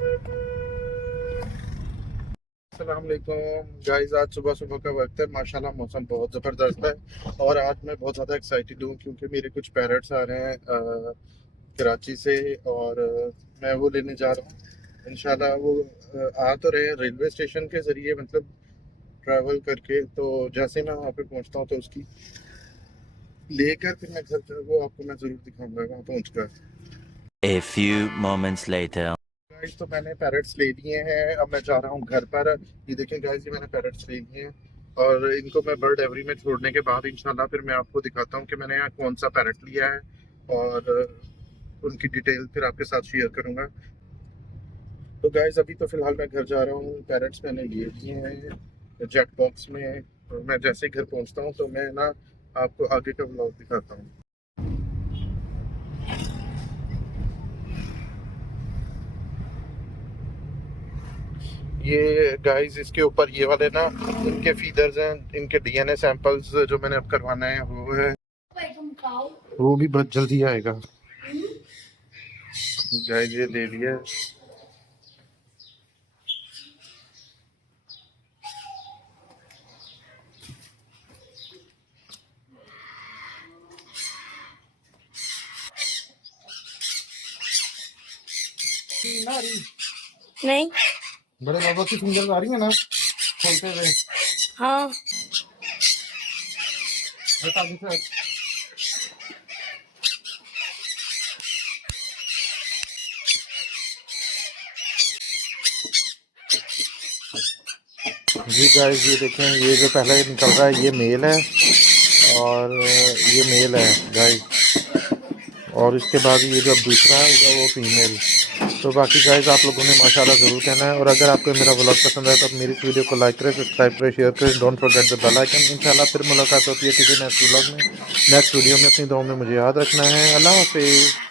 अस्सलाम वालेकुम गाइस। आज सुबह सुबह का वक्त है, माशाल्लाह मौसम बहुत ज़बरदस्त है। और आज मैं बहुत ज़्यादा एक्साइटेड हूँ क्योंकि मेरे कुछ पेरेंट्स आ रहे हैं कराची से। और मैं वो लेने जा रहा हूँ इंशाल्लाह। वो आ तो रहे हैं रेलवे स्टेशन के ज़रिए, मतलब ट्रैवल करके। तो जैसे मैं वहाँ पे पहुँचता हूँ तो उसकी लेकर फिर मैं घर जो वो आपको मैं ज़रूर दिखाऊंगा वहाँ पहुँच कर। A few moments later. Guys तो मैंने पैरेट्स ले लिए हैं, अब मैं जा रहा हूँ घर पर। ये देखें गाइस, ये मैंने पैरेट्स ले लिए हैं और इनको मैं बर्ड एवरी में छोड़ने के बाद इंशाल्लाह फिर मैं आपको दिखाता हूँ कि मैंने यहाँ कौन सा पैरेट लिया है। और उनकी डिटेल फिर आपके साथ शेयर करूँगा। तो गाइस अभी तो फिलहाल मैं घर जा रहा हूँ। पैरेट्स मैंने ले लिए हैं जेट बॉक्स में। तो मैं जैसे ही घर पहुँचता हूँ तो मैं ना आपको आगे का ब्लॉग दिखाता हूँ। ये गाइस इसके ऊपर ये वाले ना इनके फीदर्स हैं, इनके डीएनए सैंपल्स जो मैंने अब करवाना है वो है, वो भी बहुत जल्दी आएगा। गाइस ये ले लिया। नहीं। बड़े बाबा की फिंगर्स आ रही है ना खोलते हुए। हाँ। बता दे सर। जी गाइस ये देखें, ये जो पहले निकल रहा है ये मेल है और ये मेल है गाइस। और इसके बाद ये जो अब दूसरा होगा वो फीमेल। तो बाकी गाइस आप लोगों ने माशाल्लाह ज़रूर कहना है। और अगर आपको मेरा व्लॉग पसंद है तो आप मेरी इस वीडियो को लाइक करें, सब्सक्राइब करें, शेयर करें। Don't forget the bell icon. इंशाल्लाह फिर मुलाकात होती है किसी नेक्स्ट व्लॉग में, नेक्स्ट वीडियो में। अपनी दुआ में मुझे याद रखना है। अल्लाह हाफिज़।